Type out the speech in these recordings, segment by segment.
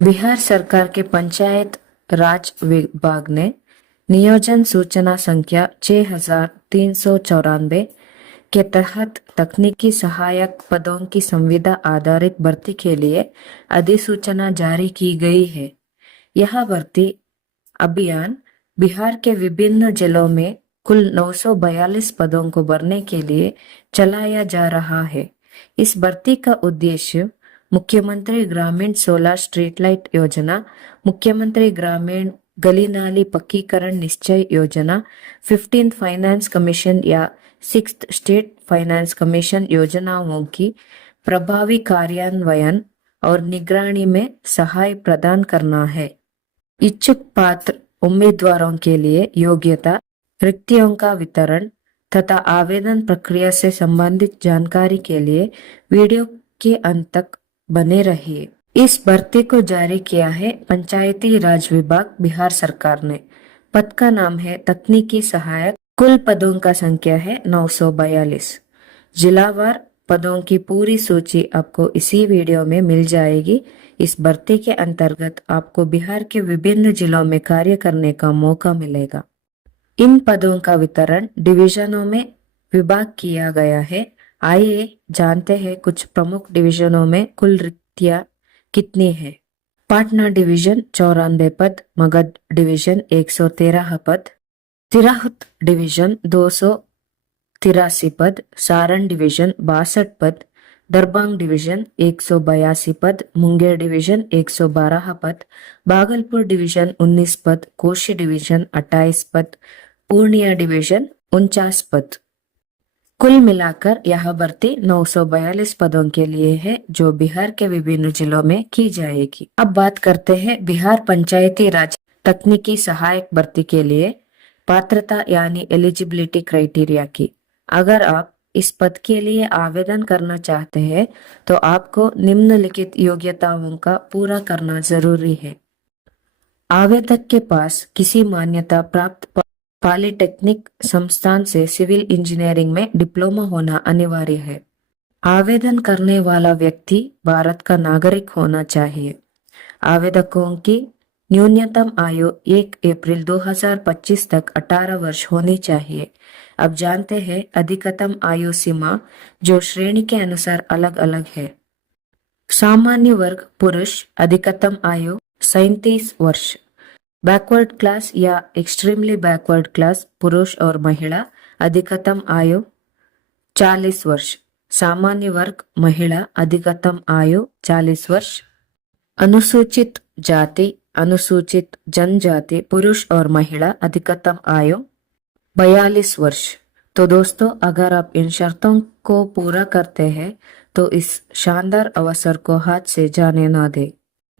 बिहार सरकार के पंचायत राज विभाग ने नियोजन सूचना संख्या 6394 के तहत तकनीकी सहायक पदों की संविदा आधारित भर्ती के लिए अधिसूचना जारी की गई है। यह भर्ती अभियान बिहार के विभिन्न जिलों में कुल 942 पदों को भरने के लिए चलाया जा रहा है। इस भर्ती का उद्देश्य मुख्यमंत्री ग्रामीण सोलर स्ट्रीट लाइट योजना, मुख्यमंत्री ग्रामीण गली नाली पक्कीकरण निश्चय योजना, 15th फाइनेंस कमीशन या 6th स्टेट फाइनेंस कमीशन योजनाओं की प्रभावी कार्यान्वयन और निगरानी में सहाय प्रदान करना है। इच्छुक पात्र उम्मीदवारों के लिए योग्यता, रिक्तियों का वितरण तथा आवेदन प्रक्रिया से संबंधित जानकारी के लिए वीडियो के अंत तक बने रहिए। इस भर्ती को जारी किया है पंचायती राज विभाग बिहार सरकार ने। पद का नाम है तकनीकी सहायक। कुल पदों का संख्या है 942। जिलावार पदों की पूरी सूची आपको इसी वीडियो में मिल जाएगी। इस भर्ती के अंतर्गत आपको बिहार के विभिन्न जिलों में कार्य करने का मौका मिलेगा। इन पदों का वितरण डिवीजनों में विभाग किया गया है। आइए जानते हैं कुछ प्रमुख डिवीजनों में कुल रिक्तियां कितनी है। पाटना डिवीजन 94 पद, मगध डिवीजन 113 पद, तिरहुत डिवीजन 283 पद, सारण डिवीजन 62 पद, दरभंग डिवीजन 182 पद, मुंगेर डिवीजन 112 पद, भागलपुर डिवीजन 19 पद, कोशी डिवीजन 28 पद, पूर्णिया डिवीजन 49 पद। कुल मिलाकर यह भर्ती 942 पदों के लिए है जो बिहार के विभिन्न जिलों में की जाएगी। अब बात करते हैं बिहार पंचायती राज तकनीकी सहायक भर्ती के लिए पात्रता यानी एलिजिबिलिटी क्राइटेरिया की। अगर आप इस पद के लिए आवेदन करना चाहते हैं तो आपको निम्नलिखित योग्यताओं का पूरा करना जरूरी है। आवेदक के पास किसी मान्यता प्राप्त पॉलिटेक्निक संस्थान से सिविल इंजीनियरिंग में डिप्लोमा होना अनिवार्य है। आवेदन करने वाला व्यक्ति भारत का नागरिक होना चाहिए। आवेदकों की न्यूनतम आयु 1 अप्रैल 2025 तक 18 वर्ष होनी चाहिए। अब जानते हैं अधिकतम आयु सीमा जो श्रेणी के अनुसार अलग अलग है। सामान्य वर्ग पुरुष अधिकतम आयु 37 वर्ष, बैकवर्ड क्लास या एक्सट्रीमली बैकवर्ड क्लास पुरुष और महिला अधिकतम आयु 40 वर्ष, सामान्य वर्ग महिला अधिकतम आयु 40 वर्ष, अनुसूचित जाति अनुसूचित जनजाति पुरुष और महिला अधिकतम आयु 42 वर्ष। तो दोस्तों अगर आप इन शर्तों को पूरा करते हैं तो इस शानदार अवसर को हाथ से जाने ना दें।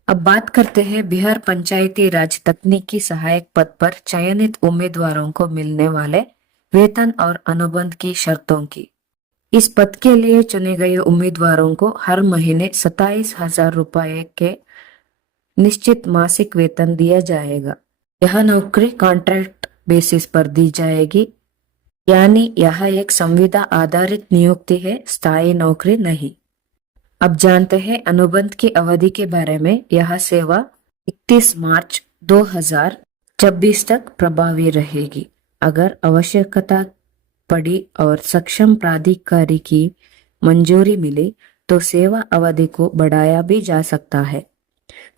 अब बात करते हैं बिहार पंचायती राज तकनीकी सहायक पद पर चयनित उम्मीदवारों को मिलने वाले वेतन और अनुबंध की शर्तों की। इस पद के लिए चुने गए उम्मीदवारों को हर महीने 27,000 रुपए के निश्चित मासिक वेतन दिया जाएगा। यह नौकरी कॉन्ट्रैक्ट बेसिस पर दी जाएगी, यानी यह एक संविदा आधारित नियुक्ति है, स्थायी नौकरी नहीं। अब जानते हैं अनुबंध की अवधि के बारे में। यह सेवा 31 मार्च 2026 तक प्रभावी रहेगी। अगर आवश्यकता पड़ी और सक्षम प्राधिकारी की मंजूरी मिली तो सेवा अवधि को बढ़ाया भी जा सकता है,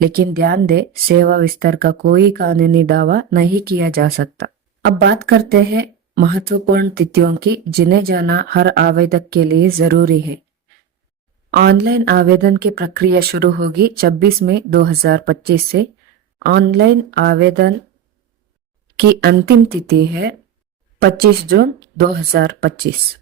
लेकिन ध्यान दें सेवा विस्तार का कोई कानूनी दावा नहीं किया जा सकता। अब बात करते हैं महत्वपूर्ण तिथियों की जिन्हें जाना हर आवेदक के लिए जरूरी है। ऑनलाइन आवेदन की प्रक्रिया शुरू होगी 26 मई 2025 से। ऑनलाइन आवेदन की अंतिम तिथि है 25 जून 2025।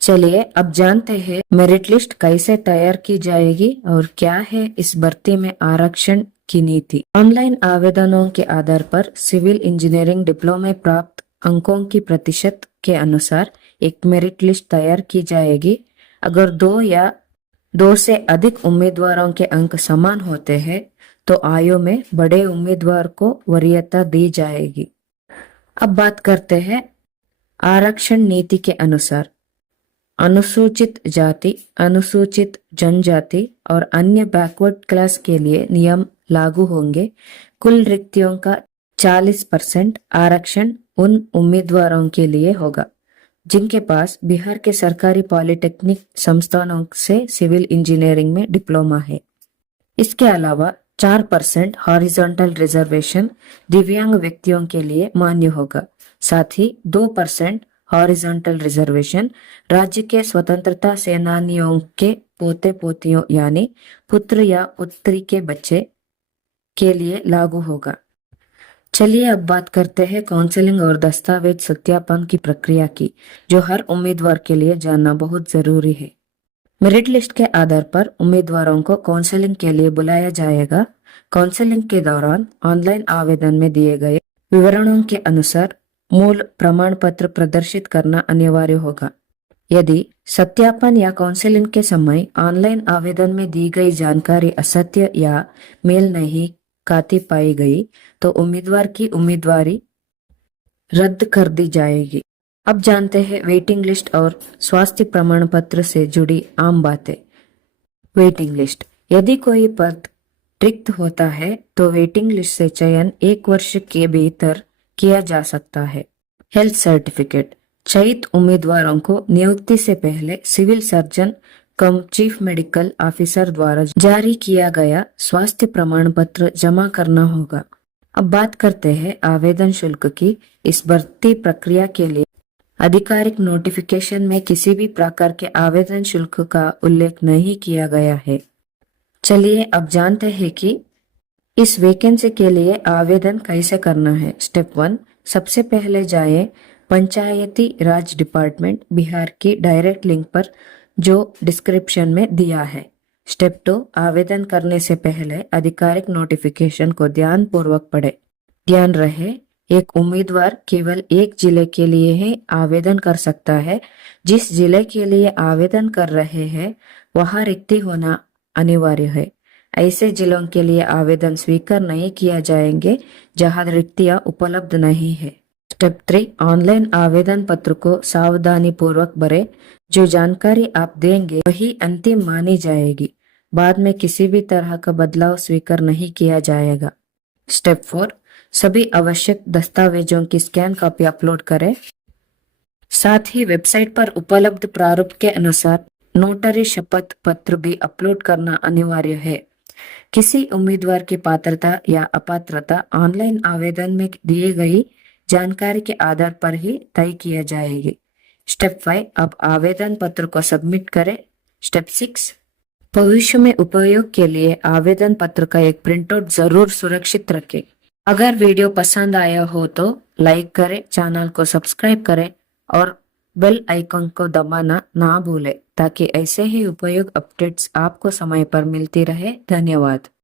चलिए अब जानते हैं मेरिट लिस्ट कैसे तैयार की जाएगी और क्या है इस भर्ती में आरक्षण की नीति। ऑनलाइन आवेदनों के आधार पर सिविल इंजीनियरिंग डिप्लोमा प्राप्त अंकों की प्रतिशत के अनुसार एक मेरिट लिस्ट तैयार की जाएगी। अगर दो से अधिक उम्मीदवारों के अंक समान होते हैं तो आयु में बड़े उम्मीदवार को वरीयता दी जाएगी। अब बात करते हैं आरक्षण नीति के अनुसार अनुसूचित जाति, अनुसूचित जनजाति और अन्य बैकवर्ड क्लास के लिए नियम लागू होंगे। कुल रिक्तियों का 40% आरक्षण उन उम्मीदवारों के लिए होगा जिनके पास बिहार के सरकारी पॉलिटेक्निक संस्थानों से सिविल इंजीनियरिंग में डिप्लोमा है। इसके अलावा 4% हॉरिजॉन्टल रिजर्वेशन दिव्यांग व्यक्तियों के लिए मान्य होगा। साथ ही 2% हॉरिजॉन्टल रिजर्वेशन राज्य के स्वतंत्रता सेनानियों के पोते पोतियों यानी पुत्र या पुत्री के बच्चे के लिए लागू होगा। चलिए अब बात करते हैं काउंसलिंग और दस्तावेज सत्यापन की प्रक्रिया की, जो हर उम्मीदवार के लिए जानना बहुत जरूरी है। मेरिट लिस्ट के आधार पर उम्मीदवारों को काउंसलिंग के लिए बुलाया जाएगा। काउंसलिंग के दौरान ऑनलाइन आवेदन में दिए गए विवरणों के अनुसार मूल प्रमाण पत्र प्रदर्शित करना अनिवार्य होगा। यदि सत्यापन या काउंसलिंग के समय ऑनलाइन आवेदन में दी गई जानकारी असत्य या मेल नहीं खाती पाई गई तो उम्मीदवार की उम्मीदवारी रद्द कर दी जाएगी। अब जानते हैं वेटिंग लिस्ट और स्वास्थ्य प्रमाण पत्र से जुड़ी आम बातें। वेटिंग लिस्ट, यदि कोई पद रिक्त होता है तो वेटिंग लिस्ट से चयन 1 वर्ष के भीतर किया जा सकता है। हेल्थ सर्टिफिकेट, चयनित उम्मीदवारों को नियुक्ति से पहले सिविल सर्जन कम चीफ मेडिकल ऑफिसर द्वारा जारी किया गया स्वास्थ्य प्रमाण पत्र जमा करना होगा। अब बात करते हैं आवेदन शुल्क की। इस भर्ती प्रक्रिया के लिए आधिकारिक नोटिफिकेशन में किसी भी प्रकार के आवेदन शुल्क का उल्लेख नहीं किया गया है। चलिए अब जानते हैं कि इस वैकेंसी के लिए आवेदन कैसे करना है। स्टेप 1, सबसे पहले जाए पंचायती राज डिपार्टमेंट बिहार की डायरेक्ट लिंक पर जो डिस्क्रिप्शन में दिया है। स्टेप 2, आवेदन करने से पहले आधिकारिक नोटिफिकेशन को ध्यान पूर्वक पढ़े। ध्यान रहे, एक उम्मीदवार केवल एक जिले के लिए ही आवेदन कर सकता है। जिस जिले के लिए आवेदन कर रहे हैं वहां रिक्ति होना अनिवार्य है। ऐसे जिलों के लिए आवेदन स्वीकार नहीं किया जाएंगे जहां रिक्तियां उपलब्ध नहीं है। स्टेप 3, ऑनलाइन आवेदन पत्र को सावधानी पूर्वक भरें। जो जानकारी आप देंगे वही अंतिम मानी जाएगी। बाद में किसी भी तरह का बदलाव स्वीकार नहीं किया जाएगा। स्टेप 4, सभी आवश्यक दस्तावेजों की स्कैन कॉपी अपलोड करें। साथ ही वेबसाइट पर उपलब्ध प्रारूप के अनुसार नोटरी शपथ पत्र भी अपलोड करना अनिवार्य है। किसी उम्मीदवार की पात्रता या अपात्रता ऑनलाइन आवेदन में दिए गई जानकारी के आधार पर ही तय किया जाएगी। स्टेप 5, अब आवेदन पत्र को सबमिट करें। स्टेप 6, भविष्य में उपयोग के लिए आवेदन पत्र का एक प्रिंटआउट जरूर सुरक्षित रखें। अगर वीडियो पसंद आया हो तो लाइक करें, चैनल को सब्सक्राइब करें और बेल आइकन को दबाना ना भूलें ताकि ऐसे ही उपयोग अपडेट्स आपको समय पर मिलती रहे। धन्यवाद।